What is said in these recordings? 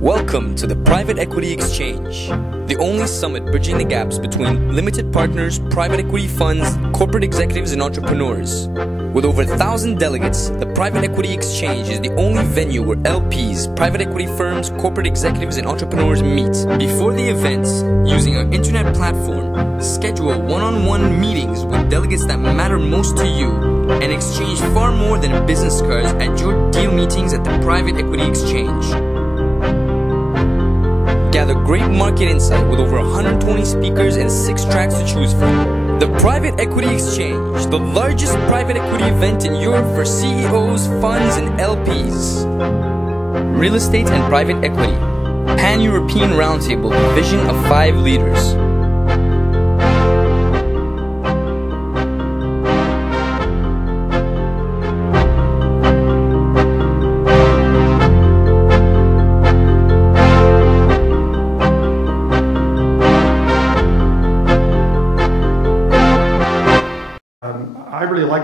Welcome to the Private Equity Exchange, the only summit bridging the gaps between limited partners, private equity funds, corporate executives, and entrepreneurs. With over 1,000 delegates, the Private Equity Exchange is the only venue where LPs, private equity firms, corporate executives, and entrepreneurs meet. Before the events, using our internet platform, schedule one-on-one meetings with delegates that matter most to you, and exchange far more than business cards at your deal meetings at the Private Equity Exchange. Gather great market insight with over 120 speakers and 6 tracks to choose from. The Private Equity Exchange, the largest private equity event in Europe for CEOs, funds, and LPs. Real estate and private equity. Pan-European Roundtable, vision of 5 leaders.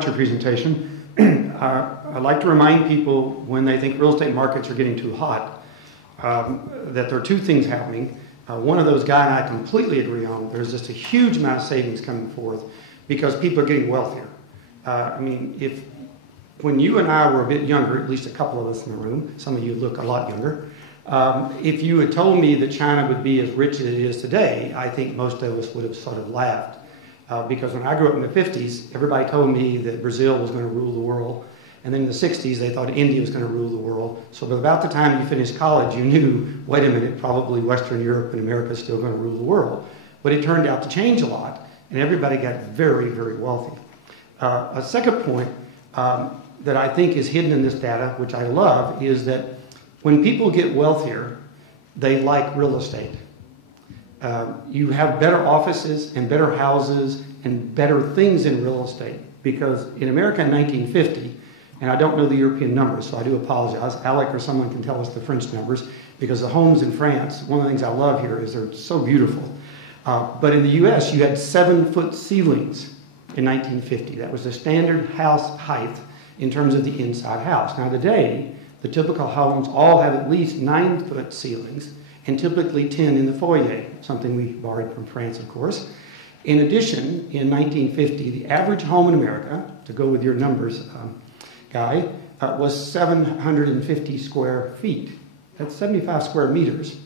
Your presentation. I'd like to remind people when they think real estate markets are getting too hot that there are 2 things happening. One of those Guy and I completely agree on. There's just a huge amount of savings coming forth because people are getting wealthier. I mean, when you and I were a bit younger, at least a couple of us in the room, some of you look a lot younger, if you had told me that China would be as rich as it is today, I think most of us would have sort of laughed. Because when I grew up in the 50s, everybody told me that Brazil was going to rule the world. And then in the 60s, they thought India was going to rule the world. So by about the time you finished college, you knew, wait a minute, probably Western Europe and America is still going to rule the world. But it turned out to change a lot, and everybody got very, very wealthy. A second point that I think is hidden in this data, which I love, is that when people get wealthier, they like real estate. You have better offices and better houses and better things in real estate because in America in 1950, and I don't know the European numbers, so I do apologize. Alec or someone can tell us the French numbers because the homes in France, one of the things I love here is they're so beautiful. But in the US, you had 7-foot ceilings in 1950. That was the standard house height in terms of the inside house. Now today, the typical homes all have at least 9-foot ceilings and typically 10 in the foyer, something we borrowed from France, of course. In addition, in 1950, the average home in America, to go with your numbers, Guy, was 750 square feet. That's 75 square meters.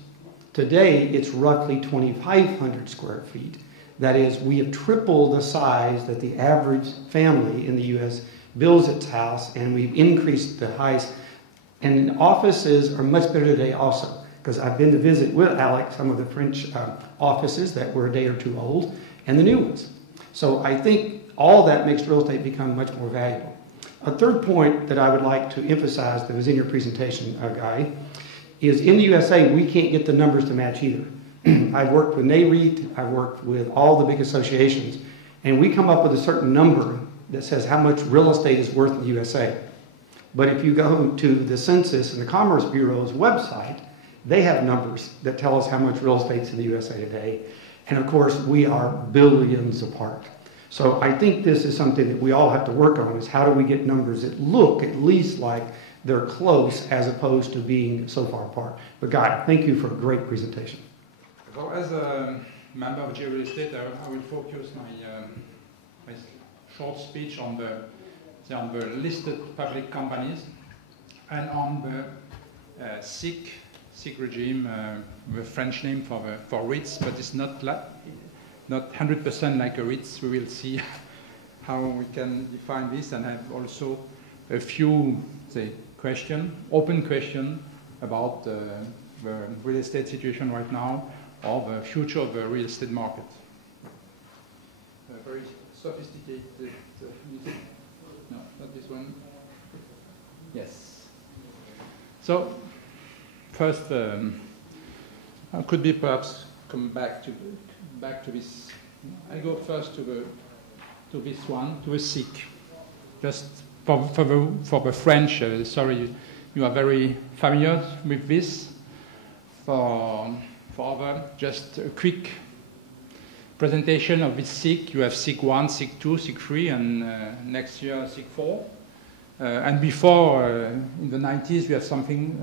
Today, it's roughly 2,500 square feet. That is, we have tripled the size that the average family in the U.S. builds its house, and we've increased the height. And offices are much better today also. Because I've been to visit with Alec some of the French offices that were a day or 2 old, and the new ones. So I think all that makes real estate become much more valuable. A third point that I would like to emphasize that was in your presentation, Guy, is in the USA, we can't get the numbers to match either. I've worked with REIT, I've worked with all the big associations, and we come up with a certain number that says how much real estate is worth in the USA. But if you go to the Census and the Commerce Bureau's website, they have numbers that tell us how much real estate's in the USA today. And of course, we are billions apart. So I think this is something that we all have to work on, is how do we get numbers that look at least like they're close as opposed to being so far apart. But Guy, thank you for a great presentation. So as a member of Real Estate, I will focus my short speech on the listed public companies and on the SIIC regime, the French name for REITs, but it's not 100% like a REITs. We will see how we can define this, and have also a few open question about the real estate situation right now or the future of the real estate market. Very sophisticated. No, not this one. Yes. So. First, I could be perhaps come back to this. I go first to this one, to the SIIC. Just for the French, sorry, you are very familiar with this. For other, just a quick presentation of this SIIC. You have SIIC 1, SIIC 2, SIIC 3, and next year SIIC 4. And before, in the 90s, we have something,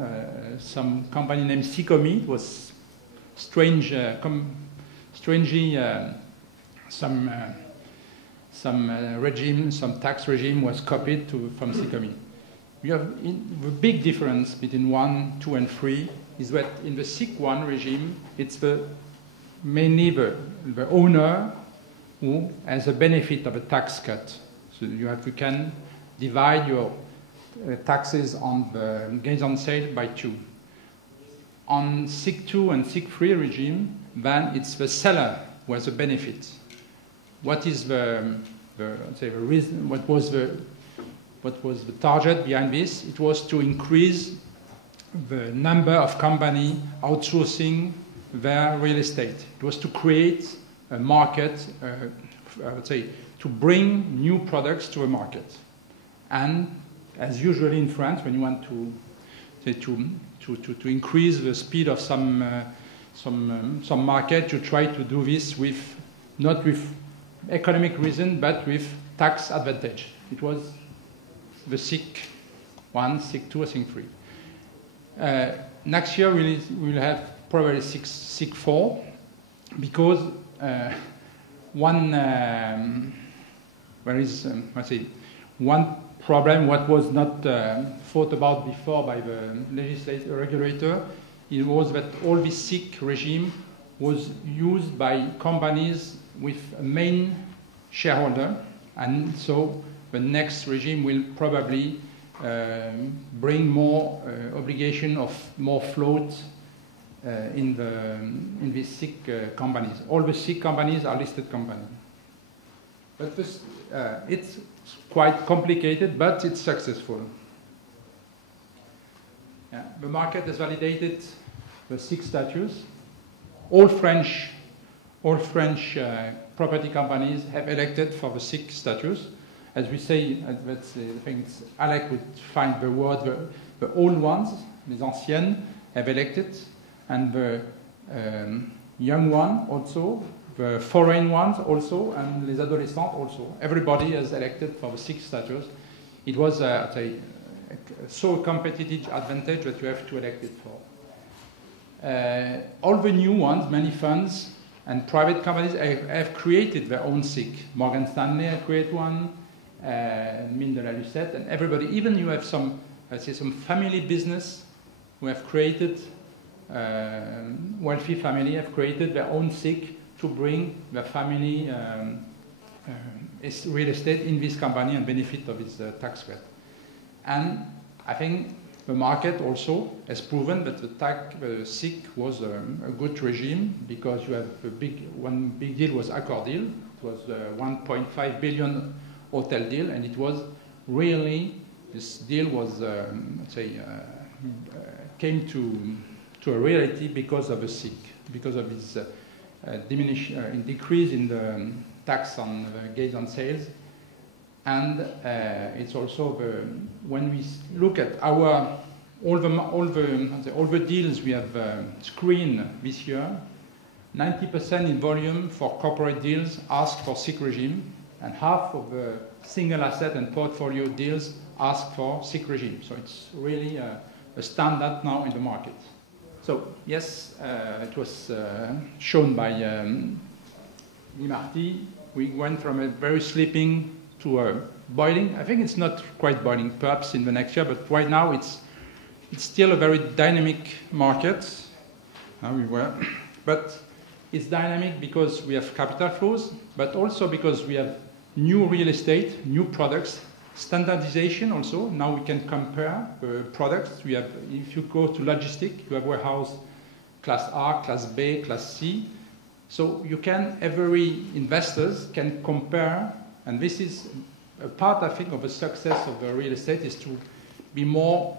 some company named Sicafi. It was strangely, some regime, some tax regime was copied from Sicafi. We have the big difference between 1, 2, and 3 is that in the SIIC 1 regime, it's mainly the owner who has a benefit of a tax cut. So you can divide your taxes on the gains on sale by 2. On SIIC 2 and SIIC 3 regime, then it's the seller who has a benefit. What is the reason? What was the target behind this? It was to increase the number of companies outsourcing their real estate. It was to create a market, I would say, to bring new products to a market. And as usually in France, when you want to increase the speed of some market, you try to do this with not with economic reason, but with tax advantage. It was the SIIC 1, SIIC 2, SIIC 3. Next year we'll have probably SIIC 4, because one problem what was not thought about before by the regulator, it was that all this SIIC regime was used by companies with a main shareholder, and so the next regime will probably bring more obligation of more float in these SIIC companies. All the SIIC companies are listed companies. But this, it's quite complicated, but it's successful. Yeah, the market has validated the SIIC status. All French property companies have elected for the SIIC status. As we say, I think Alec would find the word, the old ones, les anciennes, have elected, and the young one also, the foreign ones also, and les adolescents also. Everybody has elected for the SIIC status. It was so competitive advantage that you have to elect it for. All the new ones, many funds and private companies have created their own SIIC. Morgan Stanley have created one, Mine de la Lucette, and everybody, even you have some, let's say, some family business who have created, wealthy family have created their own SIIC to bring their family real estate in this company and benefit of its tax credit. And I think the market also has proven that the SIIC was a good regime, because you have one big deal was Accor deal. It was a 1.5 billion hotel deal, and it was really, this deal was, came to a reality because of the SIIC, because of its decrease in the tax on the gains on sales. And it's also when we look at all the deals we have screened this year, 90% in volume for corporate deals ask for SIIC regime, and half of the single asset and portfolio deals ask for SIIC regime. So it's really a standard now in the market. So yes, it was shown by Marty. We went from a very sleeping to a boiling. I think it's not quite boiling, perhaps in the next year, but right now it's still a very dynamic market. But it's dynamic because we have capital flows, but also because we have new real estate, new products, standardization also. Now we can compare products. We have, if you go to logistics, you have warehouse class R, class B, class C. So you can, every investors can compare, and this is a part, I think, of the success of the real estate is to be more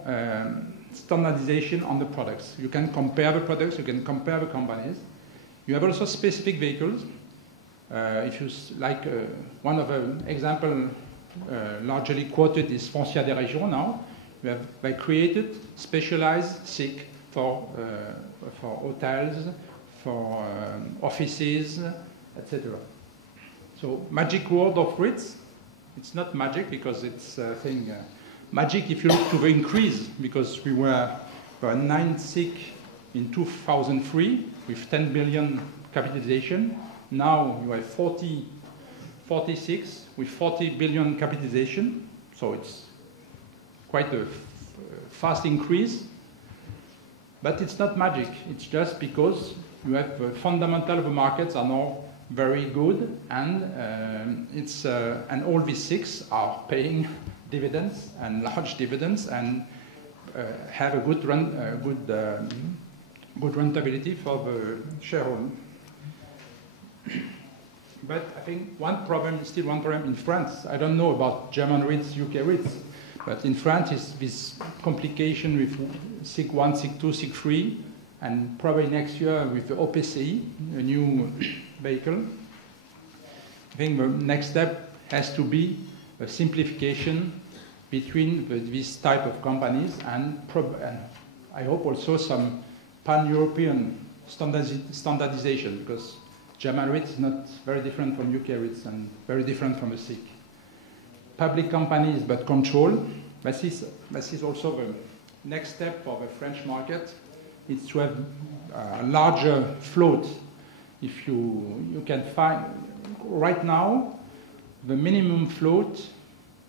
standardization on the products. You can compare the products, you can compare the companies. You have also specific vehicles. If you like, one of the example largely quoted is Foncière des Régions now. They created specialized SIIC for hotels, for offices, etc. So magic word of REITs. It's not magic because it's a thing magic if you look to the increase, because we were 9 SIIC in 2003 with 10 billion capitalization. Now you have 46 with 40 billion capitalization, so it's quite a fast increase. But it's not magic, it's just because you have the fundamental of the markets are now very good, and and all these SIICs are paying dividends and large dividends and have a good good rentability for the shareholder. But I think one problem in France. I don't know about German REITs, UK REITs, but in France is this complication with SIIC 1, SIIC 2, SIIC 3, and probably next year with the OPCI, a new vehicle. I think the next step has to be a simplification between this type of companies and I hope also some pan-European standardization, because German REITs is not very different from UK REITs and very different from a SIIC. Public companies but control. This is also the next step for the French market. It's to have a larger float. If you can find, right now, the minimum float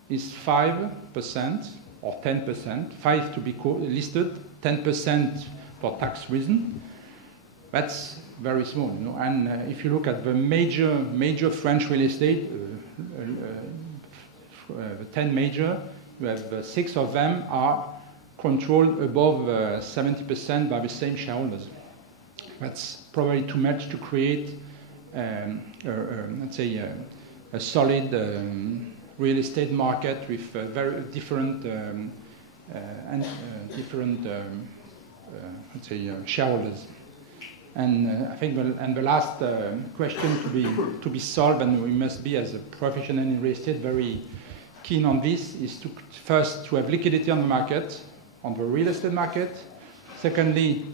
is 5% or 10%, 5 to be listed, 10% for tax reason. That's very small, you know. And if you look at the major French real estate, the 10 major, you have 6 of them are controlled above 70% by the same shareholders. That's probably too much to create, let's say, a solid real estate market with very different let's say, shareholders. And I think, and the last question to be solved, and we must be as a professional in real estate very keen on this, is to first to have liquidity on the market, on the real estate market. Secondly,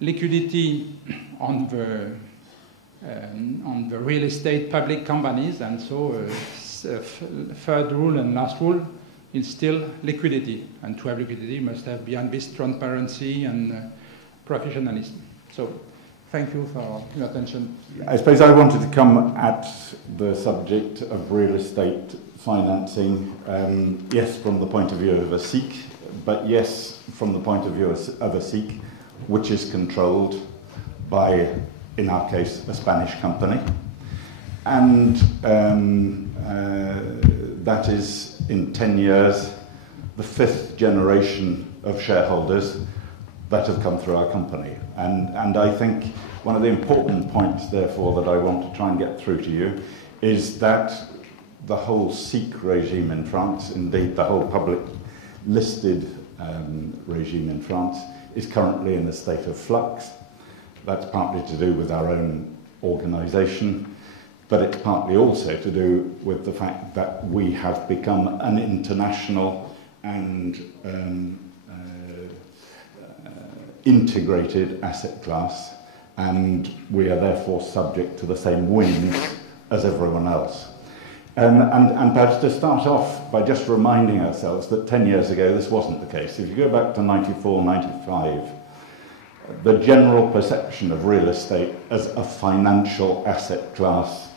liquidity on the real estate public companies, and so third rule and last rule is still liquidity. And to have liquidity, you must have beyond this transparency and professionalism. So, thank you for your attention. I suppose I wanted to come at the subject of real estate financing, yes, from the point of view of a SIIC, but yes, from the point of view of a SIIC, which is controlled by, in our case, a Spanish company. And that is, in 10 years, the 5th generation of shareholders that have come through our company. And I think one of the important points, therefore, that I want to try and get through to you is that the whole SIIC regime in France, indeed the whole public listed regime in France, is currently in a state of flux. That's partly to do with our own organisation, but it's partly also to do with the fact that we have become an international and integrated asset class, and we are therefore subject to the same winds as everyone else. And perhaps to start off by just reminding ourselves that 10 years ago this wasn't the case. If you go back to 94, 95, the general perception of real estate as a financial asset class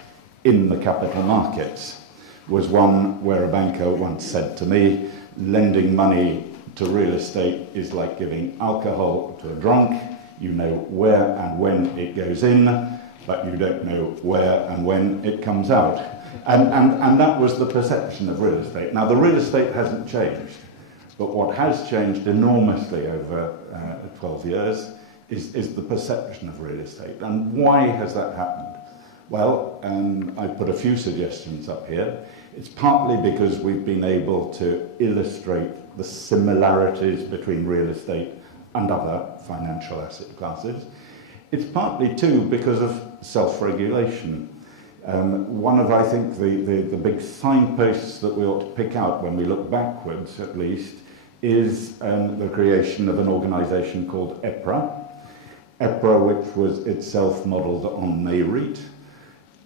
in the capital markets was one where a banker once said to me, lending money to real estate is like giving alcohol to a drunk. You know where and when it goes in, but you don't know where and when it comes out. And that was the perception of real estate. Now, the real estate hasn't changed, but what has changed enormously over 12 years is the perception of real estate. And why has that happened? Well, I put a few suggestions up here. It's partly because we've been able to illustrate the similarities between real estate and other financial asset classes. It's partly, too, because of self-regulation. One of, I think, the big signposts that we ought to pick out when we look backwards, at least, is the creation of an organisation called EPRA. EPRA, which was itself modelled on NAREIT.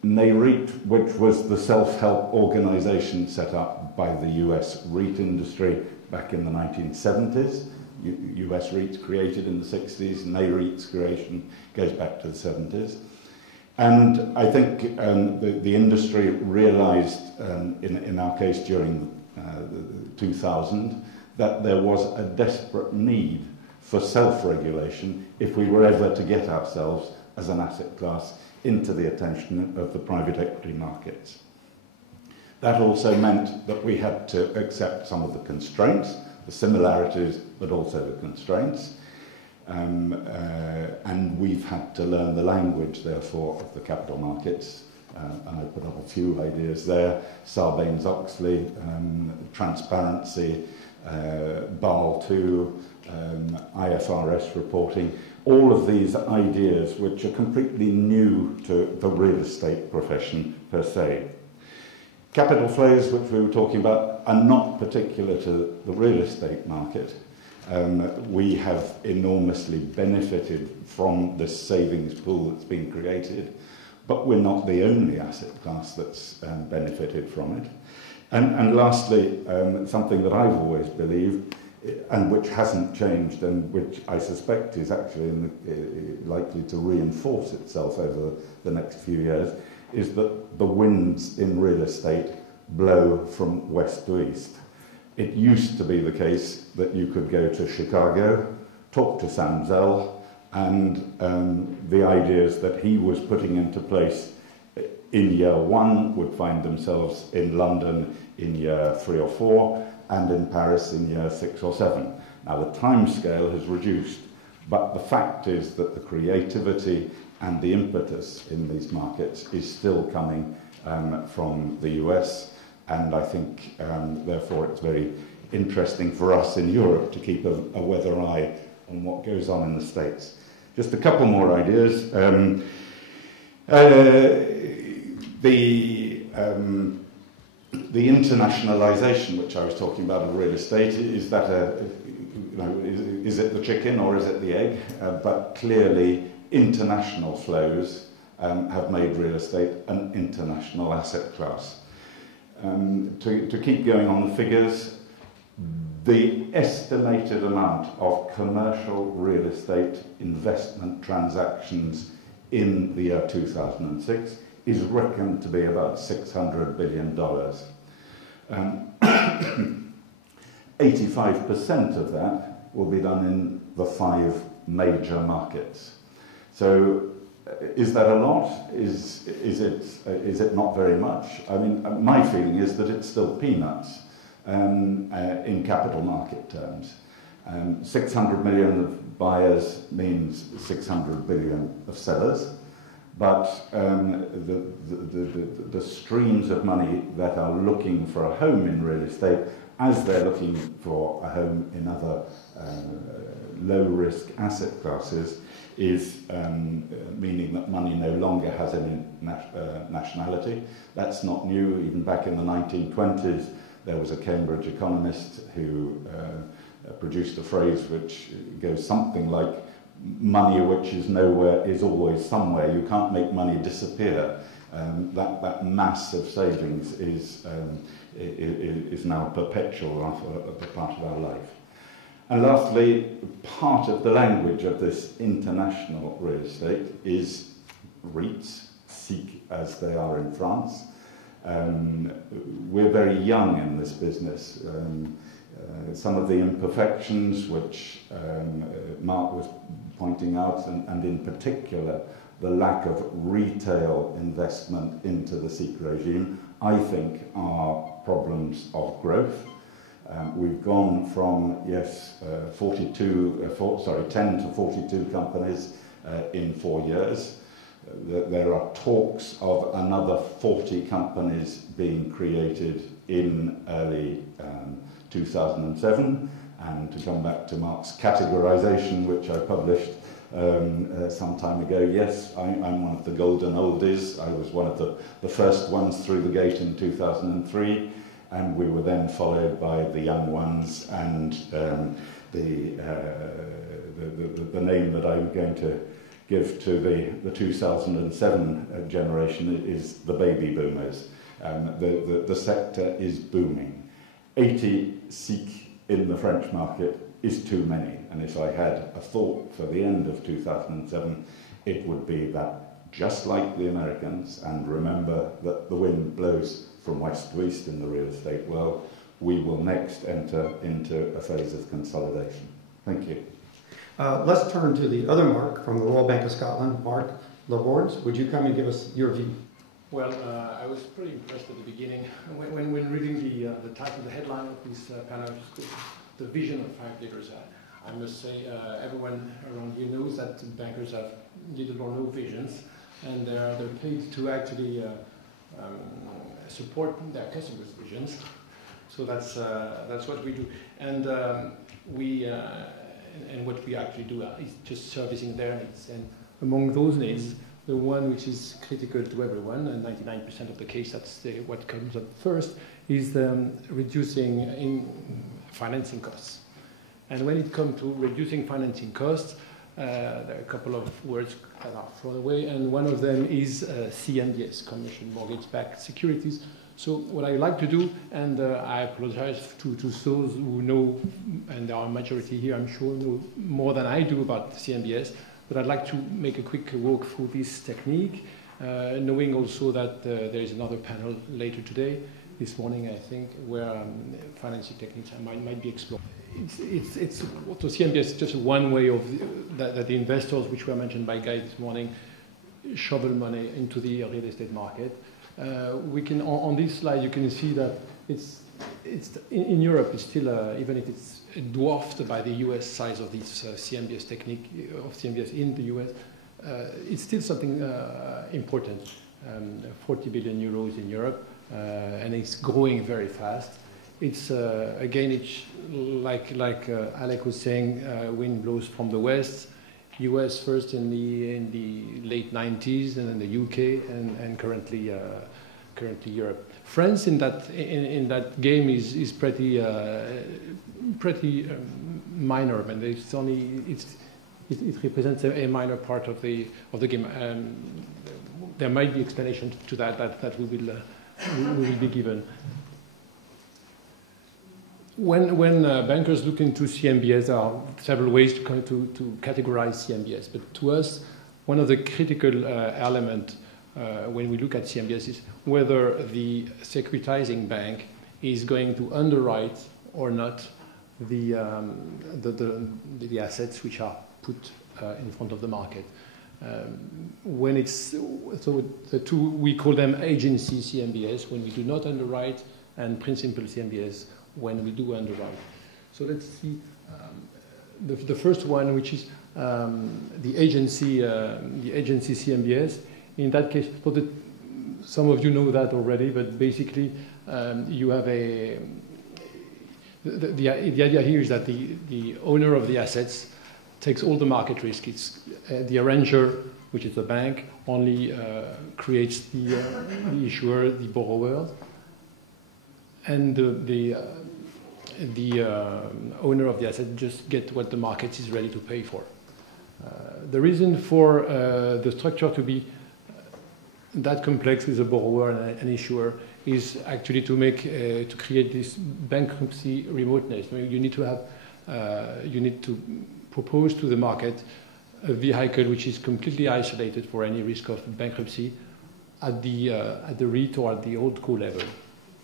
NAREIT, which was the self-help organisation set up by the US REIT industry back in the 1970s. US REITs created in the 60s, and REITs creation goes back to the 70s. And I think the industry realised, in our case during 2000, that there was a desperate need for self-regulation if we were ever to get ourselves as an asset class into the attention of the private equity markets. That also meant that we had to accept some of the constraints, the similarities, but also the constraints. And we've had to learn the language, therefore, of the capital markets. And I put up a few ideas there: Sarbanes-Oxley, transparency, Basel II, IFRS reporting, all of these ideas which are completely new to the real estate profession per se. Capital flows, which we were talking about, are not particular to the real estate market. We have enormously benefited from this savings pool that's been created, but we're not the only asset class that's benefited from it. And lastly, something that I've always believed, and which hasn't changed, and which I suspect is actually likely to reinforce itself over the next few years, is that the winds in real estate blow from west to east. It used to be the case that you could go to Chicago, talk to Sam Zell, and the ideas that he was putting into place in year one would find themselves in London in year 3 or 4, and in Paris in year 6 or 7. Now the time scale has reduced, but the fact is that the creativity and the impetus in these markets is still coming from the US, and I think therefore it's very interesting for us in Europe to keep a weather eye on what goes on in the States. Just a couple more ideas. The internationalization which I was talking about of real estate, is that is it the chicken or is it the egg? But clearly international flows have made real estate an international asset class. To keep going on the figures, the estimated amount of commercial real estate investment transactions in the year 2006 is reckoned to be about $600 billion. 85% of that will be done in the 5 major markets. So is that a lot? Is it not very much? I mean, my feeling is that it's still peanuts in capital market terms. 600 million of buyers means 600 billion of sellers, but the streams of money that are looking for a home in real estate, as they're looking for a home in other low-risk asset classes, is meaning that money no longer has any nationality. That's not new. Even back in the 1920s, there was a Cambridge economist who produced a phrase which goes something like, money which is nowhere is always somewhere. You can't make money disappear. That mass of savings is now perpetual part of our life. And lastly, part of the language of this international real estate is REITs, SIIC as they are in France. We're very young in this business. Some of the imperfections which Marc was pointing out, and in particular the lack of retail investment into the SIIC regime, I think are problems of growth. We've gone from, yes, 10 to 42 companies in 4 years. There are talks of another 40 companies being created in early 2007. And to come back to Marc's categorization, which I published some time ago, yes, I'm one of the golden oldies. I was one of the first ones through the gate in 2003. And we were then followed by the young ones, and the name that I'm going to give to the 2007 generation is the baby boomers. The sector is booming. 80 SIIC in the French market is too many. And if I had a thought for the end of 2007, it would be that just like the Americans, and remember that the wind blows from west to east in the real estate world, we will next enter into a phase of consolidation. Thank you. Let's turn to the other Mark from the Royal Bank of Scotland. Marc Labordes, would you come and give us your view? Well, I was pretty impressed at the beginning when reading the title, the headline of this panel, the vision of 5 leaders. I must say everyone around here knows that bankers have little or no visions, and they're paid to actually support their customers' visions. So that's what we do, and what we actually do is just servicing their needs. And among those needs, the one which is critical to everyone, and 99% of the case, that's what comes up first, is reducing in financing costs. And when it comes to reducing financing costs, there are a couple of words that are thrown away, and one of them is CMBS, commercial mortgage-backed securities. So what I like to do, and I apologize to those who know, and there are a majority here, I'm sure, know more than I do about CMBS, but I'd like to make a quick walk through this technique, knowing also that there is another panel later today, this morning I think, where financing techniques might be explored. It's so CMBS is just one way of that the investors, which were mentioned by Guy this morning, shovel money into the real estate market. We can on this slide you can see that it's in Europe it's still even if it's dwarfed by the US size of this CMBS technique of CMBS in the US, it's still something important. 40 billion euros in Europe, and it's growing very fast. It's again, it's like Alec was saying, wind blows from the west. US first in the late 90s, and then the UK, and currently Europe. France in that game is pretty minor, and it's only it represents a minor part of the game. There might be explanation to that we will be given. When bankers look into CMBS, there are several ways to categorize CMBS. But to us, one of the critical elements when we look at CMBS is whether the securitizing bank is going to underwrite or not the assets which are put in front of the market. When it's so the two, we call them agency CMBS when we do not underwrite, and principal CMBS when we do underwrite. So let's see the first one, which is the agency CMBS. In that case, some of you know that already, but basically you have the idea here is that the owner of the assets takes all the market risk. It's the arranger, which is the bank, only creates the issuer, the borrower, and the owner of the asset just get what the market is ready to pay for. The reason for the structure to be that complex with a borrower and an issuer is actually to create this bankruptcy remoteness. I mean, you need to propose to the market a vehicle which is completely isolated for any risk of bankruptcy at the REIT or at the old co level,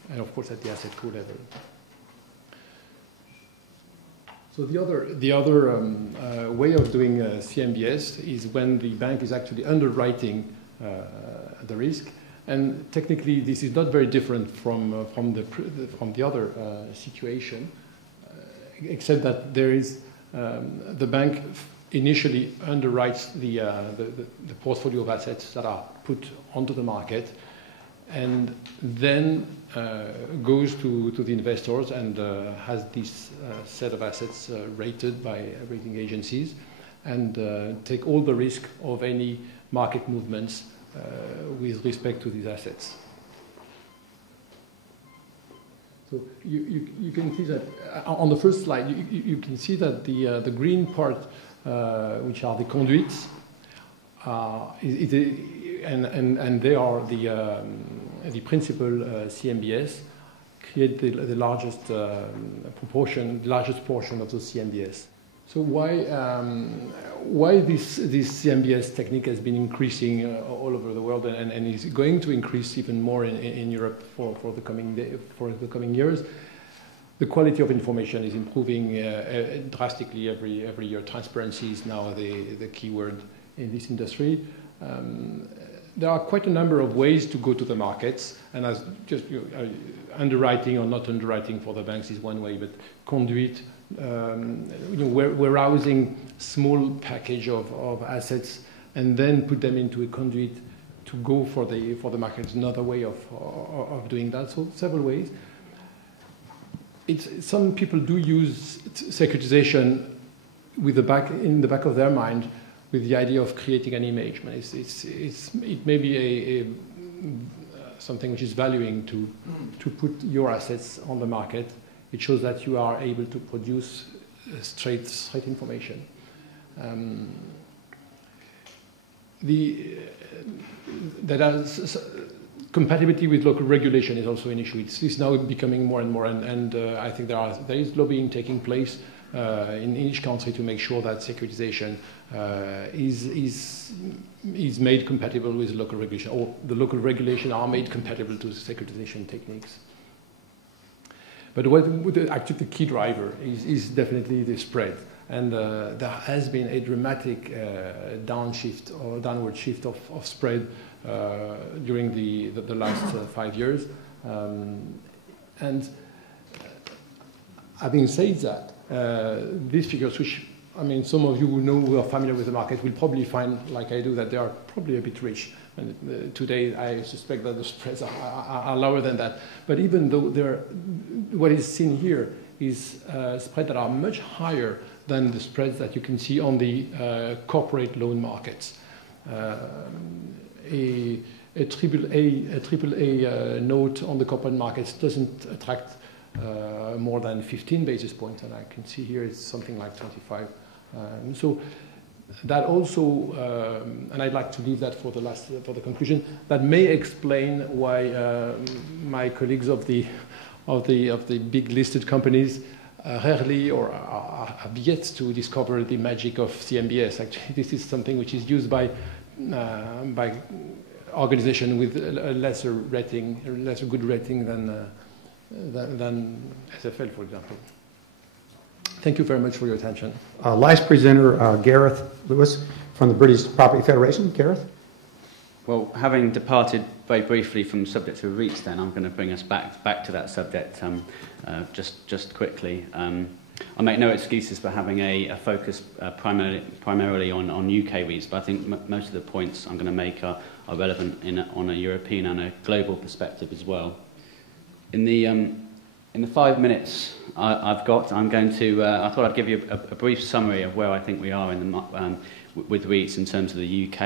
and of course at the asset co level. So the other way of doing CMBS is when the bank is actually underwriting the risk, and technically this is not very different from the other situation, except that there is the bank initially underwrites the portfolio of assets that are put onto the market, and then goes to the investors and has this set of assets rated by rating agencies, and take all the risk of any market movements with respect to these assets. So you can see that on the first slide, you can see that the green part, which are the conduits, and they are the principal CMBS, create the largest portion of those CMBS. So why this CMBS technique has been increasing all over the world and is going to increase even more in Europe for the coming years? The quality of information is improving drastically every year. Transparency is now the key word in this industry. There are quite a number of ways to go to the markets, and as just underwriting or not underwriting for the banks is one way, but conduit, warehousing small package of assets and then put them into a conduit to go for the market is another way of doing that. So several ways. Some people do use securitization in the back of their mind with the idea of creating an image. It may be something which is valuing to put your assets on the market. It shows that you are able to produce straight information. Compatibility with local regulation is also an issue. It's now becoming more and more, and I think there is lobbying taking place in each country to make sure that securitization is made compatible with local regulation, or the local regulation are made compatible to securitization techniques. But actually the key driver is definitely the spread, and there has been a dramatic downward shift of spread during the last 5 years, and having said that, these figures, which some of you who are familiar with the market will probably find, like I do, that they are probably a bit rich. And today, I suspect that the spreads are lower than that. But even though what is seen here is spreads that are much higher than the spreads that you can see on the corporate loan markets. A AAA note on the corporate markets doesn't attract more than 15 basis points, and I can see here it's something like 25. So that also, and I'd like to leave that for the conclusion. That may explain why my colleagues of the big listed companies rarely or have yet to discover the magic of CMBS. Actually, this is something which is used by organization with a lesser good rating than SFL, for example. Thank you very much for your attention. Last presenter, Gareth Lewis from the British Property Federation. Gareth? Well, having departed very briefly from the subject of REITs, then I'm going to bring us back to that subject just quickly. I make no excuses for having a focus primarily on UK REITs, but I think most of the points I'm going to make are relevant on a European and a global perspective as well. In the 5 minutes I've got, I'm going to. I thought I'd give you a brief summary of where I think we are with REITs in terms of the UK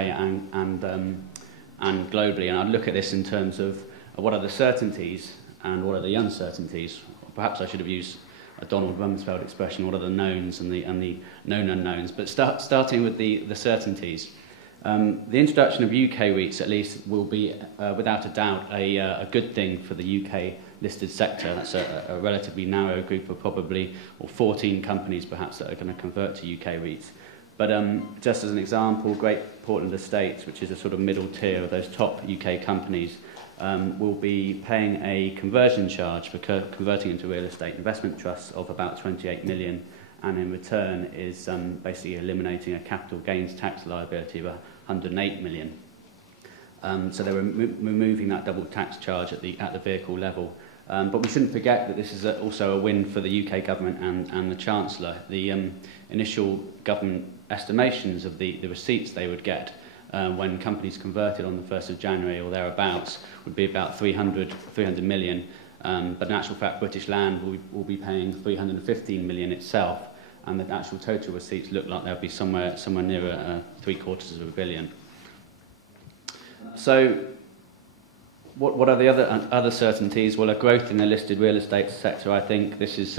and globally, and I'd look at this in terms of what are the certainties and what are the uncertainties. Perhaps I should have used a Donald Rumsfeld expression: what are the knowns and the known unknowns? But starting with the certainties. The introduction of UK REITs, at least, will be, without a doubt, a good thing for the UK listed sector. That's a relatively narrow group of probably, or 14 companies perhaps, that are going to convert to UK REITs. But just as an example, Great Portland Estates, which is a sort of middle tier of those top UK companies, will be paying a conversion charge for converting into real estate investment trusts of about 28 million, and in return is basically eliminating a capital gains tax liability of 108 million. So they're removing that double tax charge at the vehicle level. But we shouldn't forget that this is also a win for the UK government and the Chancellor. The initial government estimations of the receipts they would get when companies converted on the 1st of January or thereabouts would be about 300 million. But in actual fact, British Land will be paying 315 million itself, and the actual total receipts look like they'll be somewhere nearer £750 million. So what are the other certainties? Well, a growth in the listed real estate sector. I think this is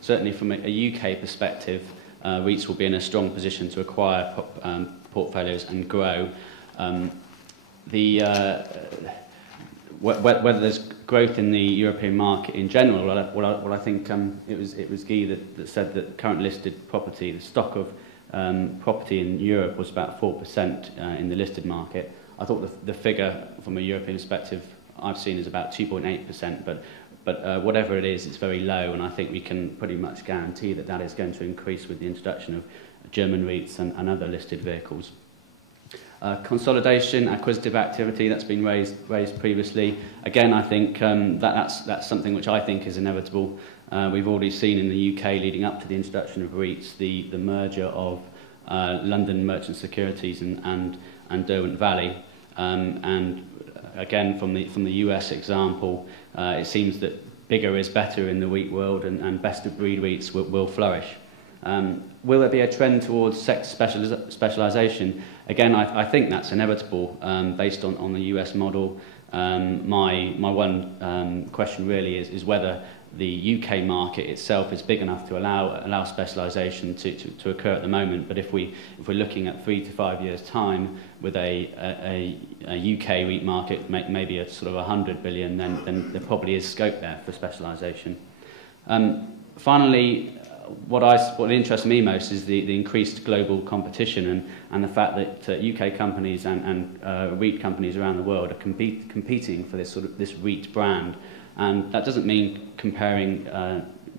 certainly from a UK perspective, REITs will be in a strong position to acquire whether there's growth in the European market in general. Well, I think it was Guy that said that current listed property, the stock of property in Europe was about 4% in the listed market. I thought the figure from a European perspective I've seen is about 2.8%, but whatever it is, it's very low, and I think we can pretty much guarantee that that is going to increase with the introduction of German REITs and other listed vehicles. Consolidation, acquisitive activity, that's been raised previously. Again, I think that's something which I think is inevitable. We've already seen in the UK, leading up to the introduction of REITs, the merger of London Merchant Securities and Derwent Valley. And again, from the US example, it seems that bigger is better in the REIT world, and best-of-breed REITs will flourish. Will there be a trend towards sector specialisation? Again, I think that's inevitable based on the US model. My one question really is whether the UK market itself is big enough to allow specialisation to occur at the moment. But if we're looking at 3 to 5 years' time with a UK REIT market maybe a sort of 100 billion, then there probably is scope there for specialisation. Finally, what interests me most is the increased global competition and the fact that UK companies and REIT companies around the world are competing for this REIT brand, and that doesn't mean comparing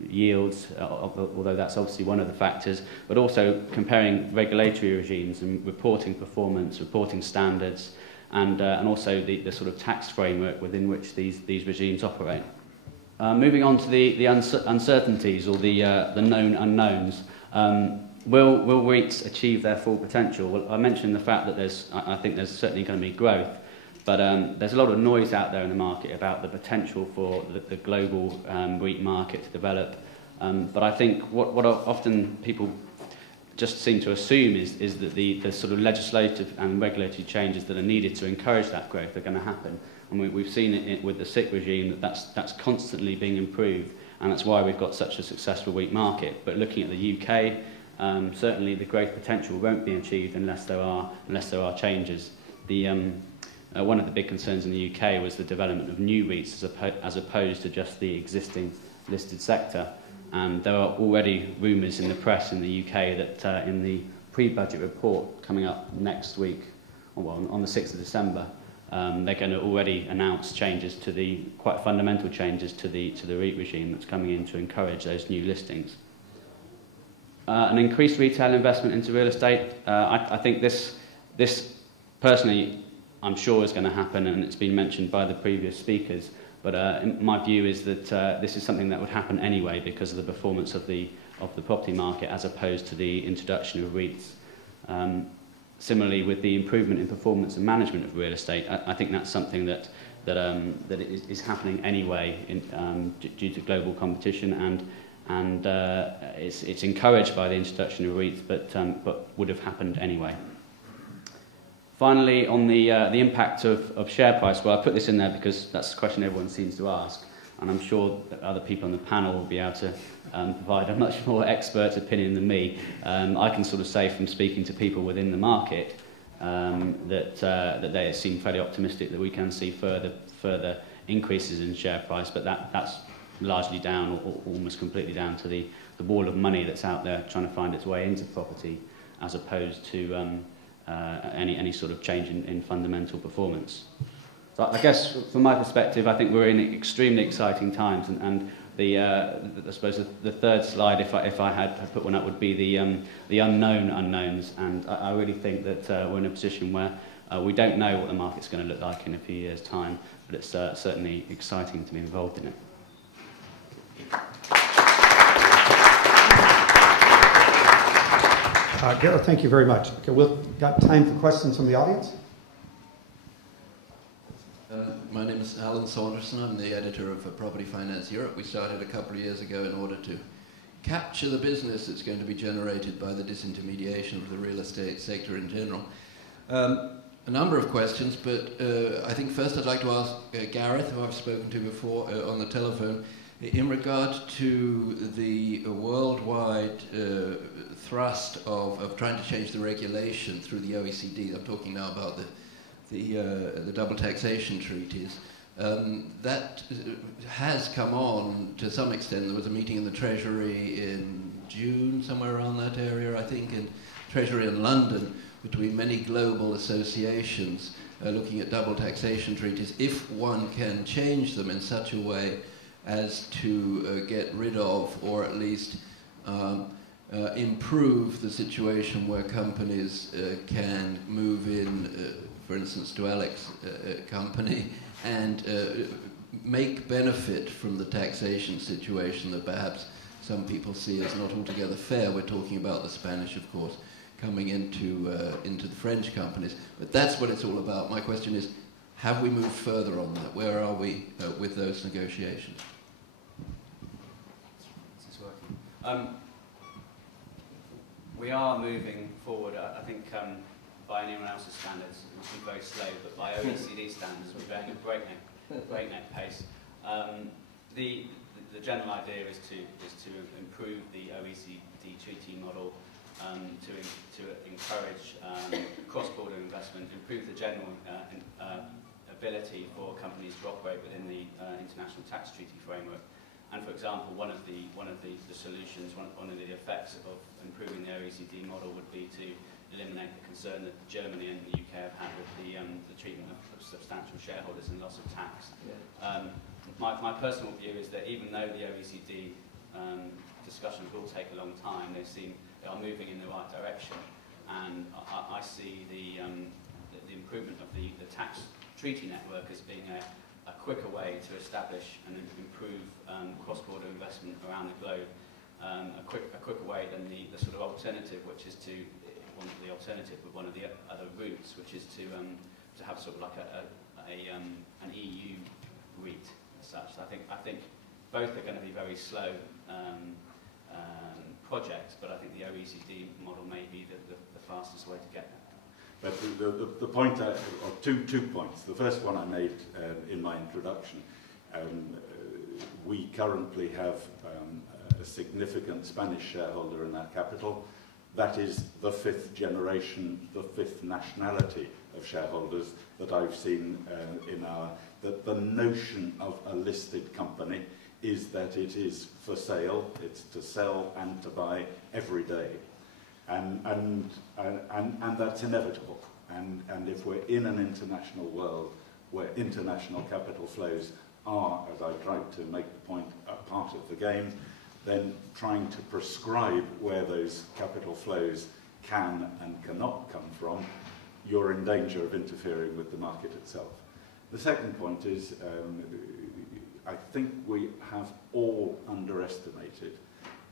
yields, although that's obviously one of the factors, but also comparing regulatory regimes and reporting performance, reporting standards, and also the sort of tax framework within which these regimes operate. Moving on to the uncertainties, or the known unknowns. Will REITs achieve their full potential? Well, I mentioned the fact that I think there's certainly going to be growth, but there's a lot of noise out there in the market about the potential for the global REIT market to develop. But I think what often people just seem to assume is that the sort of legislative and regulatory changes that are needed to encourage that growth are going to happen. And we've seen it with the SIIC regime that's constantly being improved, and that's why we've got such a successful REIT market. But looking at the UK, certainly the growth potential won't be achieved unless there are changes. One of the big concerns in the UK was the development of new REITs as opposed to just the existing listed sector. And there are already rumours in the press in the UK that in the pre-budget report coming up next week, on the 6th of December, they're going to already announce changes quite fundamental changes to the REIT regime that's coming in to encourage those new listings. An increased retail investment into real estate. I think this personally, I'm sure is going to happen, and it's been mentioned by the previous speakers. But my view is that this is something that would happen anyway because of the performance of the property market as opposed to the introduction of REITs. Similarly, with the improvement in performance and management of real estate, I think that's something that is happening anyway due to global competition, and it's encouraged by the introduction of REITs, but would have happened anyway. Finally, on the impact of share price, well, I put this in there because that's the question everyone seems to ask, and I'm sure that other people on the panel will be able to provide a much more expert opinion than me. I can sort of say from speaking to people within the market that they seem fairly optimistic that we can see further increases in share price, but that's largely down, or almost completely down, to the wall of money that's out there trying to find its way into property, as opposed to any sort of change in fundamental performance. So I guess from my perspective, I think we're in extremely exciting times, and I suppose the third slide, if I had put one up, would be the unknown unknowns, and I really think that we're in a position where we don't know what the market's going to look like in a few years' time, but it's certainly exciting to be involved in it. Gareth, thank you very much. Okay, we've got time for questions from the audience. My name is Alan Saunderson. I'm the editor of Property Finance Europe. We started a couple of years ago in order to capture the business that's going to be generated by the disintermediation of the real estate sector in general. A number of questions, but I think first I'd like to ask Gareth, who I've spoken to before on the telephone, in regard to the worldwide thrust of trying to change the regulation through the OECD. I'm talking now about the double taxation treaties. That has come on to some extent. There was a meeting in the Treasury in June, somewhere around that area, I think, in Treasury in London, between many global associations looking at double taxation treaties, if one can change them in such a way as to get rid of, or at least improve the situation where companies can move in, for instance, to Alec's company, and make benefit from the taxation situation that perhaps some people see as not altogether fair. We're talking about the Spanish, of course, coming into the French companies. But that's what it's all about. My question is, have we moved further on that? Where are we with those negotiations? This is working. We are moving forward. I think by anyone else's standards, it will be very slow, but by OECD standards, we're going at breakneck pace. The general idea is to improve the OECD treaty model, to encourage cross-border investment, improve the general ability for companies to operate within the international tax treaty framework. And for example, one of the solutions, one of the effects of improving the OECD model would be to eliminate the concern that Germany and the UK have had with the treatment of substantial shareholders and loss of tax. Yeah. My personal view is that even though the OECD discussions will take a long time, they are moving in the right direction, and I see the improvement of the tax treaty network as being a quicker way to establish and improve cross-border investment around the globe, a quicker way than the sort of alternative, which is one of the other routes, which is to have sort of like an EU REIT as such. I think both are going to be very slow projects, but I think the OECD model may be the fastest way to get there. But the point, or two points. The first one I made in my introduction, we currently have a significant Spanish shareholder in our capital. That is the fifth generation, the fifth nationality of shareholders that I've seen that the notion of a listed company is that it is for sale, it's to sell and to buy every day. And that's inevitable. And if we're in an international world where international capital flows are, as I tried to make the point, a part of the game, then trying to prescribe where those capital flows can and cannot come from, you're in danger of interfering with the market itself. The second point is, I think we have all underestimated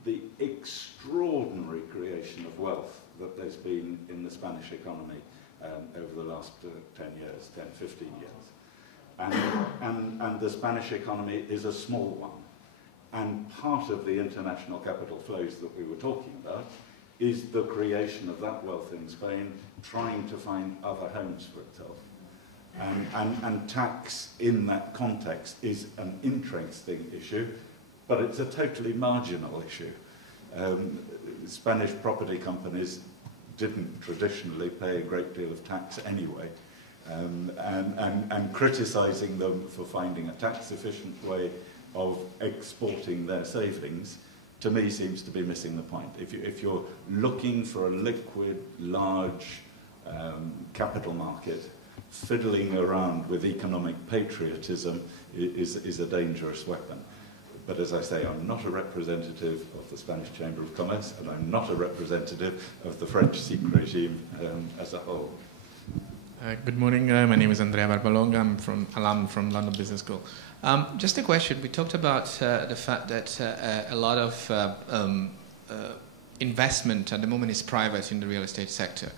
the extraordinary creation of wealth that there's been in the Spanish economy over the last 10 years, 10, 15 years. And the Spanish economy is a small one. And part of the international capital flows that we were talking about is the creation of that wealth in Spain, trying to find other homes for itself. And tax in that context is an interesting issue, but it's a totally marginal issue. Spanish property companies didn't traditionally pay a great deal of tax anyway, and criticising them for finding a tax-efficient way of exporting their savings, to me, seems to be missing the point. If you're looking for a liquid, large capital market, fiddling around with economic patriotism is a dangerous weapon. But as I say, I'm not a representative of the Spanish Chamber of Commerce, and I'm not a representative of the French SIIC regime as a whole. Good morning. My name is Andrea Barbalonga. I'm alum from London Business School. Just a question. We talked about the fact that a lot of investment at the moment is private in the real estate sector.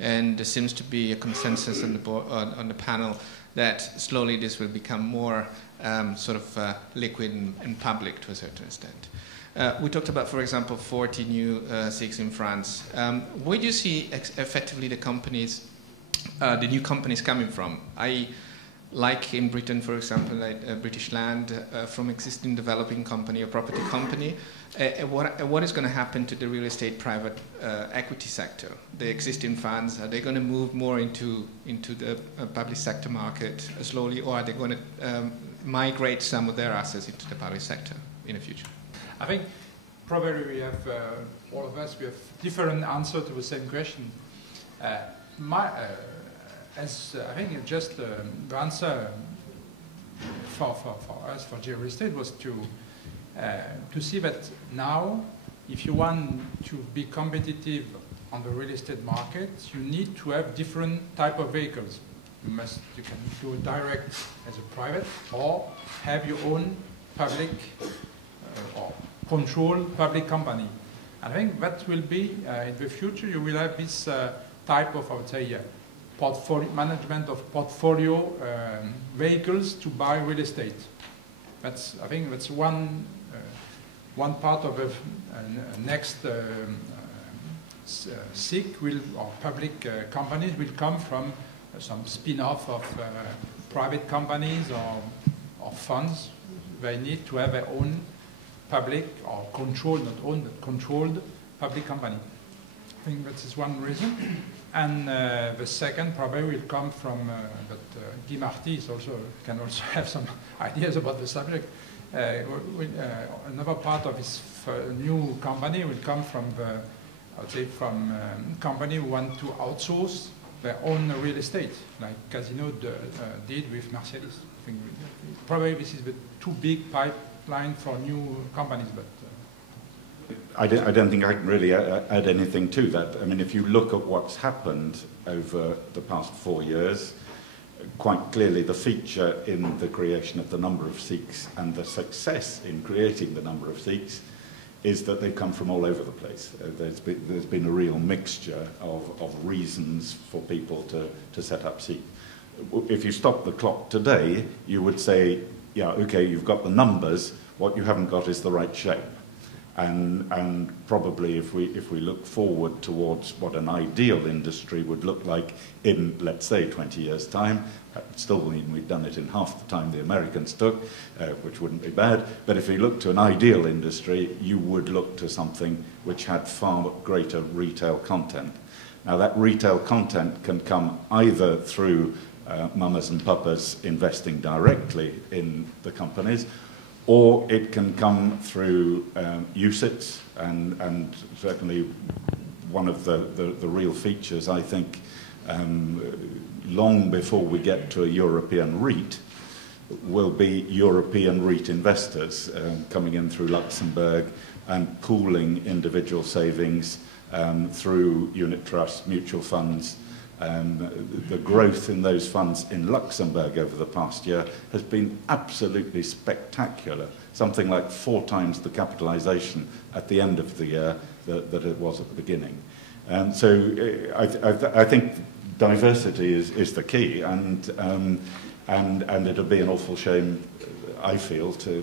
And there seems to be a consensus on the board, on the panel, that slowly this will become more liquid and public to a certain extent. We talked about, for example, 40 new SIICs in France. Where do you see effectively the companies, the new companies coming from? like in Britain, for example, like British Land, from existing developing company or property company, what is going to happen to the real estate private equity sector? The existing funds, are they going to move more into the public sector market slowly, or are they going to migrate some of their assets into the public sector in the future? I think probably we have, all of us, we have different answers to the same question. As I think just the answer for us, for real estate, was to see that now, if you want to be competitive on the real estate market, you need to have different type of vehicles. You can go direct as a private, or have your own public or controlled public company. I think that will be in the future. You will have this type of, I would say, portfolio management of portfolio vehicles to buy real estate. I think that's one part of the next SIIC or public companies will come from some spin-off of private companies or funds. They need to have their own public or controlled, not owned, but controlled public company. I think that is one reason. And the second probably will come from, but Guy Marty can also have some ideas about the subject. Another part of his new company will come from I would say from company who want to outsource their own real estate, like Casino did with Marcialis. I think probably this is the too big pipeline for new companies, but. I don't think I can really add anything to that. I mean, if you look at what's happened over the past 4 years, quite clearly the feature in the creation of the number of SIICs and the success in creating the number of SIICs is that they come from all over the place. There's been a real mixture of reasons for people to set up SIIC. If you stop the clock today, you would say, yeah, okay, you've got the numbers, what you haven't got is the right shape. And probably if we look forward towards what an ideal industry would look like in, let's say, 20 years' time, that would still mean we've done it in half the time the Americans took, which wouldn't be bad. But if you look to an ideal industry, you would look to something which had far greater retail content. Now, that retail content can come either through mamas and papas investing directly in the companies, or it can come through UCITS, and certainly one of the real features, I think, long before we get to a European REIT, will be European REIT investors coming in through Luxembourg and pooling individual savings through unit trusts, mutual funds. The growth in those funds in Luxembourg over the past year has been absolutely spectacular, something like 4 times the capitalization at the end of the year that it was at the beginning. So I think diversity is the key, and it'll be an awful shame, I feel, to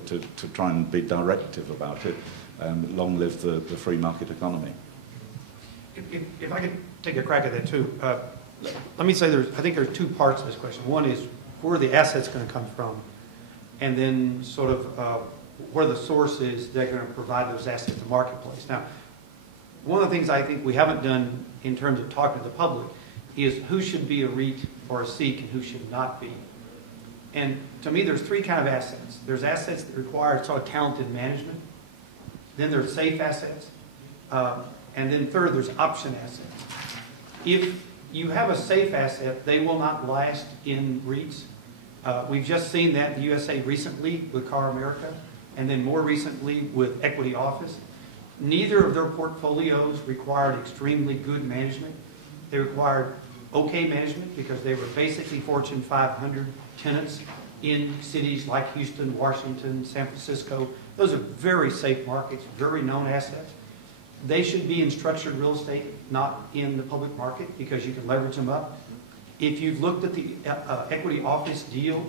try and be directive about it. Long live the free market economy. If I could take a crack at that too. Let me say I think there's 2 parts to this question. One is, where are the assets going to come from? And then sort of where the source is they're going to provide those assets to the marketplace. Now, one of the things I think we haven't done in terms of talking to the public is who should be a REIT or a SIIC and who should not be. And to me, there's 3 kind of assets. There's assets that require sort of talented management. Then there's safe assets. And then third, there's option assets. If you have a safe asset, they will not last in REITs. We've just seen that in the USA recently with Car America, and then more recently with Equity Office. Neither of their portfolios required extremely good management. They required okay management because they were basically Fortune 500 tenants in cities like Houston, Washington, San Francisco. Those are very safe markets, very known assets. They should be in structured real estate, not in the public market, because you can leverage them up. If you've looked at the Equity Office deal,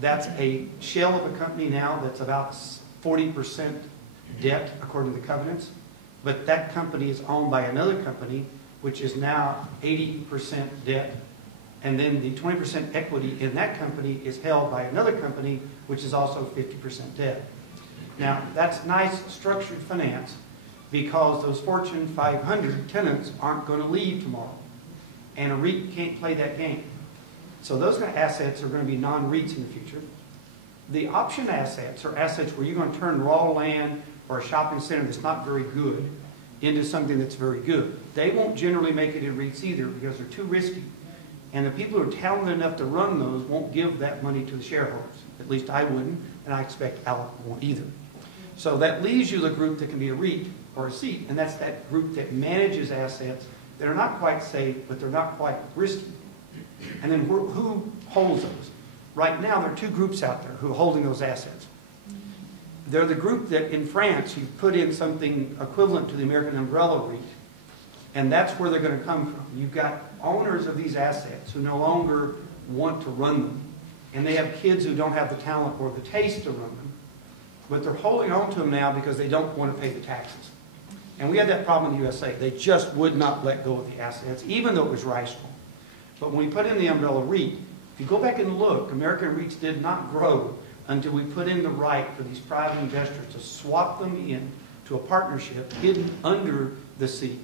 that's a shell of a company now that's about 40% debt, according to the covenants. But that company is owned by another company, which is now 80% debt And then the 20% equity in that company is held by another company, which is also 50% debt. Now, that's nice structured finance because those Fortune 500 tenants aren't going to leave tomorrow. And a REIT can't play that game. So those kind of assets are going to be non-REITs in the future. The option assets are assets where you're going to turn raw land or a shopping center that's not very good into something that's very good. They won't generally make it in REITs either because they're too risky. And the people who are talented enough to run those won't give that money to the shareholders. At least I wouldn't, and I expect Alec won't either. So that leaves you the group that can be a REIT or a SIIC, and that's that group that manages assets that are not quite safe, but they're not quite risky. And then who holds those? Right now, there are two groups out there who are holding those assets. They're the group that in France, you put in something equivalent to the American umbrella REIT, and that's where they're going to come from. You've got owners of these assets who no longer want to run them, and they have kids who don't have the talent or the taste to run them, but they're holding on to them now because they don't want to pay the taxes. And we had that problem in the USA. They just would not let go of the assets, even though it was rational. But when we put in the umbrella REIT, if you go back and look, American REITs did not grow until we put in the right for these private investors to swap them in to a partnership hidden under the SIIC,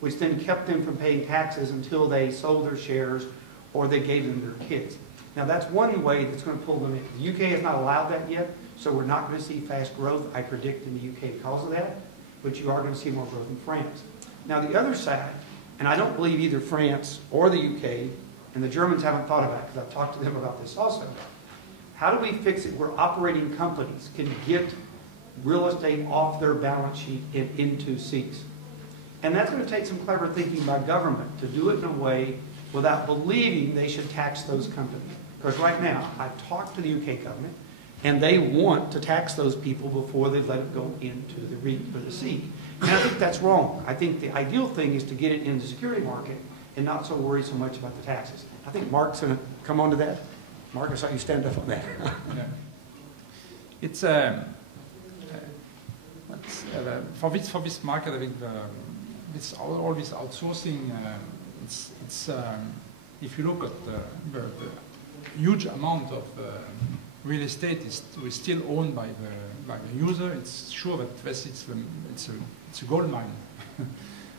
which then kept them from paying taxes until they sold their shares or they gave them their kids. Now that's one way that's going to pull them in. The UK has not allowed that yet, so we're not going to see fast growth, I predict, in the UK because of that, but you are going to see more growth in France. Now the other side, and I don't believe either France or the UK, and the Germans haven't thought about it because I've talked to them about this also, how do we fix it where operating companies can get real estate off their balance sheet and into SIICs? And that's going to take some clever thinking by government to do it in a way without believing they should tax those companies. Because right now, I've talked to the UK government, and they want to tax those people before they let it go into the REIT or the SIIC. And I think that's wrong. I think the ideal thing is to get it in the security market and not so worry so much about the taxes. I think Mark's going to come on to that. Mark, I saw you stand up on that. Yeah. It's for this market, I think all this outsourcing. If you look at the huge amount of real estate is still owned by the user, it's sure that it's a gold mine.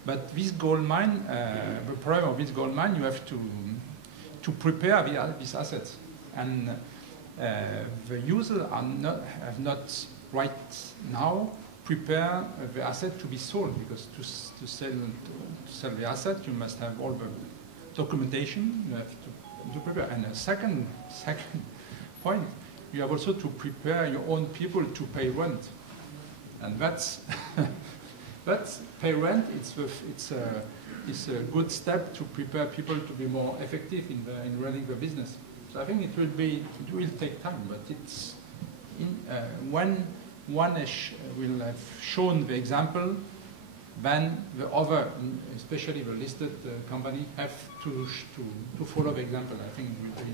But this gold mine, the problem of this gold mine, you have to prepare these assets, and the users have not right now prepare the asset to be sold, because to sell the asset you must have all the documentation, you have to prepare. And a second point, you have also to prepare your own people to pay rent, and that's pay rent. It's a good step to prepare people to be more effective in running the business. So I think it will take time, but it's when one will have shown the example, then the other, especially the listed company, have to follow the example. I think it will be.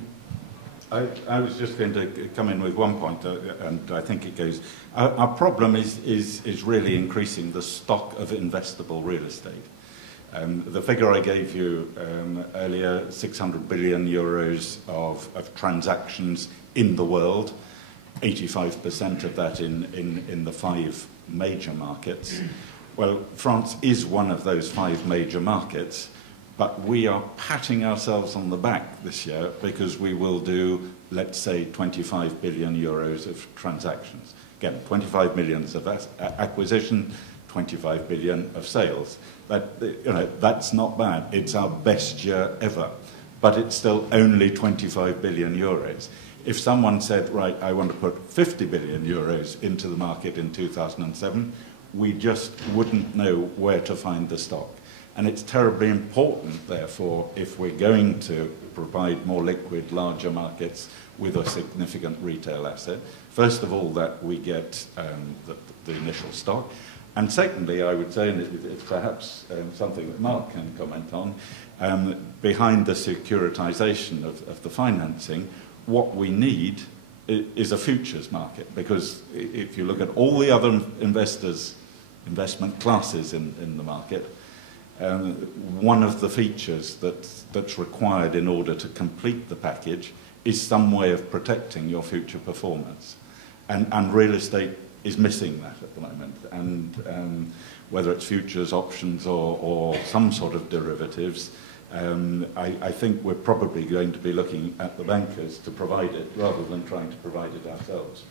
I was just going to come in with one point, and I think it goes. Our problem is really increasing the stock of investable real estate. The figure I gave you earlier, 600 billion euros of transactions in the world, 85% of that in the 5 major markets. Well, France is one of those 5 major markets, but we are patting ourselves on the back this year because we will do, let's say, 25 billion euros of transactions. Again, 25 millions of acquisition, 25 billion of sales. That's not bad. It's our best year ever, but it's still only 25 billion euros. If someone said, right, I want to put 50 billion euros into the market in 2007, we just wouldn't know where to find the stock. And it's terribly important, therefore, if we're going to provide more liquid, larger markets with a significant retail asset, first of all, that we get the initial stock. And secondly, I would say, and it's perhaps something that Marc can comment on, behind the securitization of the financing, what we need is a futures market. Because if you look at all the other investment classes in the market, one of the features that's required in order to complete the package is some way of protecting your future performance. And real estate is missing that at the moment. And whether it's futures, options, or some sort of derivatives, I think we're probably going to be looking at the bankers to provide it rather than trying to provide it ourselves.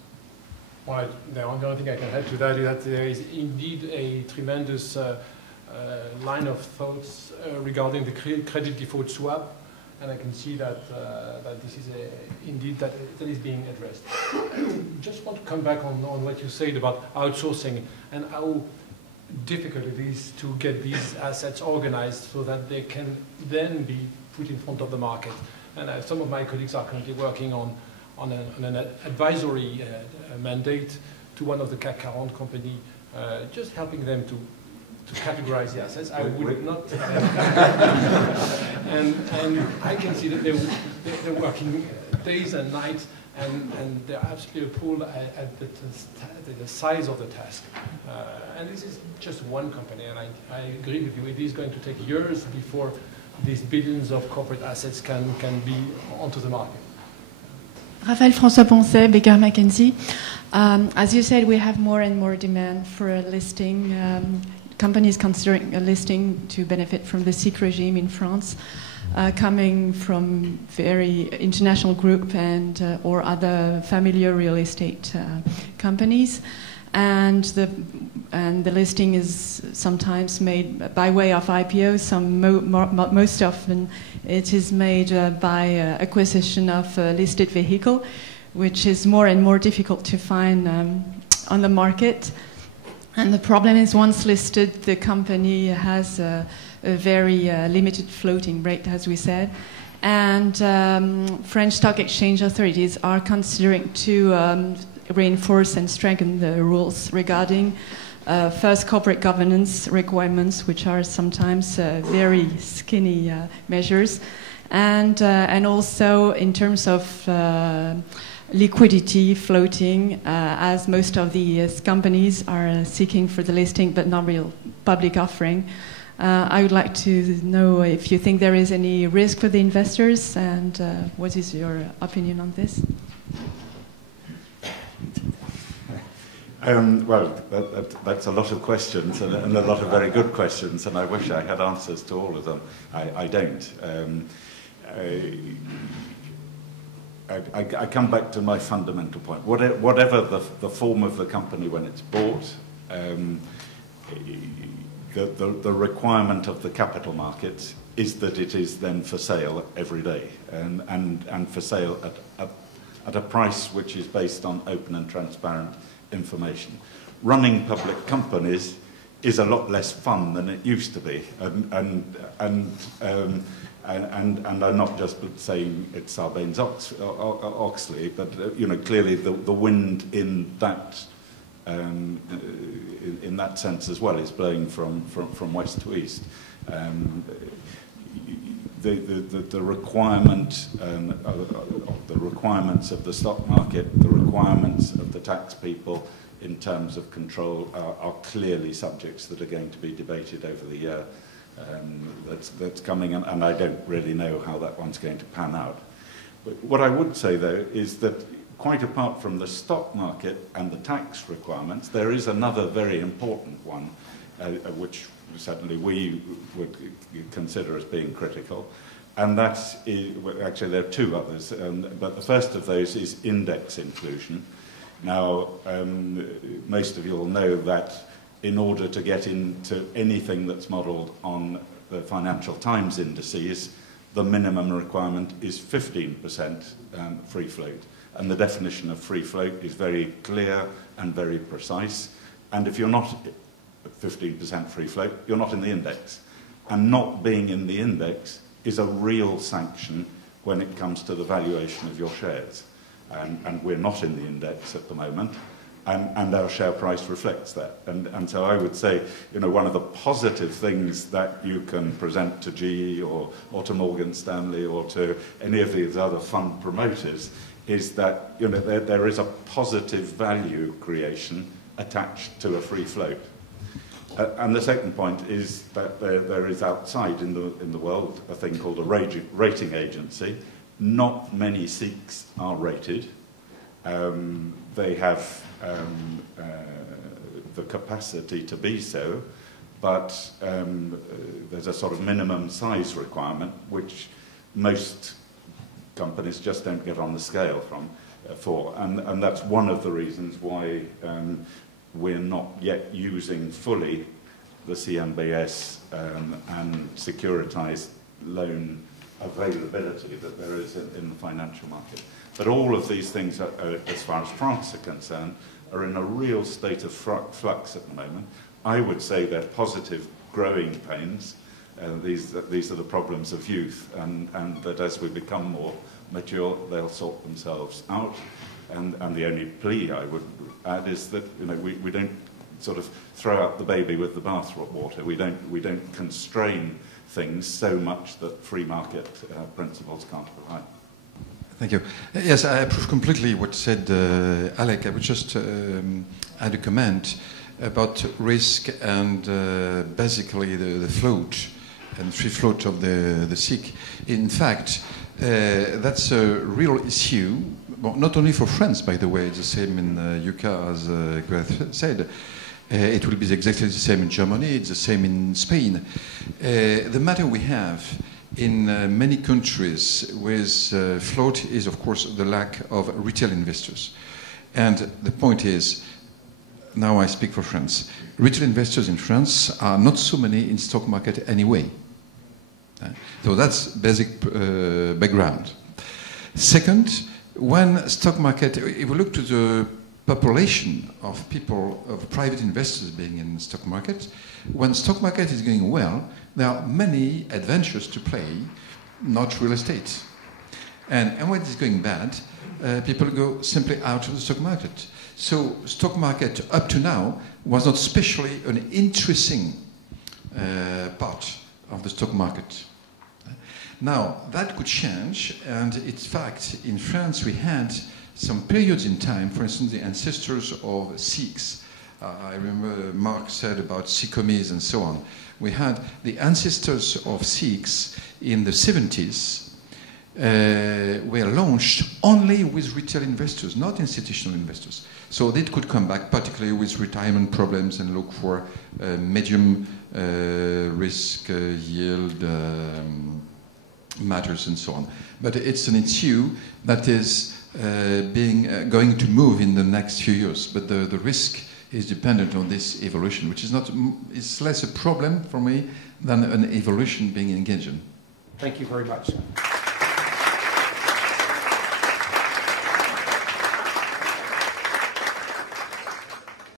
Well, the only thing I can add to that is that there is indeed a tremendous line of thoughts regarding the credit default swap, and I can see that that this is indeed that is being addressed. I just want to come back on what you said about outsourcing and how difficult it is to get these assets organized so that they can then be put in front of the market. And some of my colleagues are currently working on an advisory mandate to one of the CAC 40 company, just helping them to categorize the assets. I would not. and I can see that they're working days and nights, and they're absolutely appalled at the size of the task. And this is just one company, and I agree with you. It is going to take years before these billions of corporate assets can be onto the market. Raphaël François Poncet, Baker McKenzie. As you said, we have more and more demand for a listing. Companies considering a listing to benefit from the SIIC regime in France, coming from very international group and or other familiar real estate companies, and the listing is sometimes made by way of IPOs. Most often, it is made by acquisition of a listed vehicle, which is more and more difficult to find on the market. And the problem is, once listed, the company has a very limited floating rate, as we said. And French stock exchange authorities are considering to reinforce and strengthen the rules regarding first corporate governance requirements, which are sometimes very skinny measures, and also in terms of liquidity, floating, as most of the companies are seeking for the listing but not real public offering. I would like to know if you think there is any risk for the investors, and what is your opinion on this? Well, that's a lot of questions, and a lot of very good questions, and I wish I had answers to all of them. I don't. I come back to my fundamental point. Whatever the form of the company when it's bought, the requirement of the capital markets is that it is then for sale every day, and for sale at a price which is based on open and transparent information. Running public companies is a lot less fun than it used to be, and I'm not just saying it's Sarbanes-Oxley, but clearly the wind in that sense as well is blowing from west to east. The requirement the requirements of the stock market, the requirements of the tax people in terms of control are clearly subjects that are going to be debated over the year that's coming, and I don't really know how that one's going to pan out. But what I would say, though, is that quite apart from the stock market and the tax requirements, there is another very important one, which certainly we would consider as being critical, and that's actually there are two others, but the first of those is index inclusion. Now, most of you will know that in order to get into anything that's modelled on the Financial Times indices, the minimum requirement is 15% free float. And the definition of free float is very clear and very precise. And if you're not 15% free float, you're not in the index. And not being in the index is a real sanction when it comes to the valuation of your shares. And we're not in the index at the moment. And our share price reflects that. And so I would say, one of the positive things that you can present to GE or to Morgan Stanley or to any of these other fund promoters is that, there is a positive value creation attached to a free float. And the second point is that there is outside in the world a thing called a rating agency. Not many SIICs are rated. They have the capacity to be so, but there's a sort of minimum size requirement which most companies just don't get on the scale for. And that's one of the reasons why we're not yet using fully the CMBS and securitized loan availability that there is in the financial market. But all of these things, as far as France are concerned, are in a real state of flux at the moment. I would say they're positive growing pains. These are the problems of youth, and that as we become more mature, they'll sort themselves out. And the only plea I would add is that we don't sort of throw out the baby with the bathwater. We don't constrain things so much that free market principles can't provide. Thank you. Yes, I approve completely what said Alec. I would just add a comment about risk and basically the float and free float of the SIIC. In fact, that's a real issue, well, not only for France, by the way. It's the same in UK, as Gareth said. It will be exactly the same in Germany. It's the same in Spain. The matter we have in many countries with float is, of course, the lack of retail investors. And the point is, now I speak for France, retail investors in France are not so many in stock market anyway. So that's basic background. Second, when stock market, if we look to the population of people, of private investors being in stock market, when stock market is going well, there are many adventures to play, not real estate. And when it's going bad, people go simply out of the stock market. So stock market up to now was not especially an interesting part of the stock market. Now, that could change, and in fact, in France we had some periods in time, for instance, the ancestors of SIICs. I remember Marc said about Sicafi and so on. We had the ancestors of SIICs in the 70s were launched only with retail investors, not institutional investors. So they could come back, particularly with retirement problems, and look for medium risk yield matters and so on. But it's an issue that is going to move in the next few years. But the risk is dependent on this evolution, which is not, it's less a problem for me than an evolution being engaged in. Thank you very much.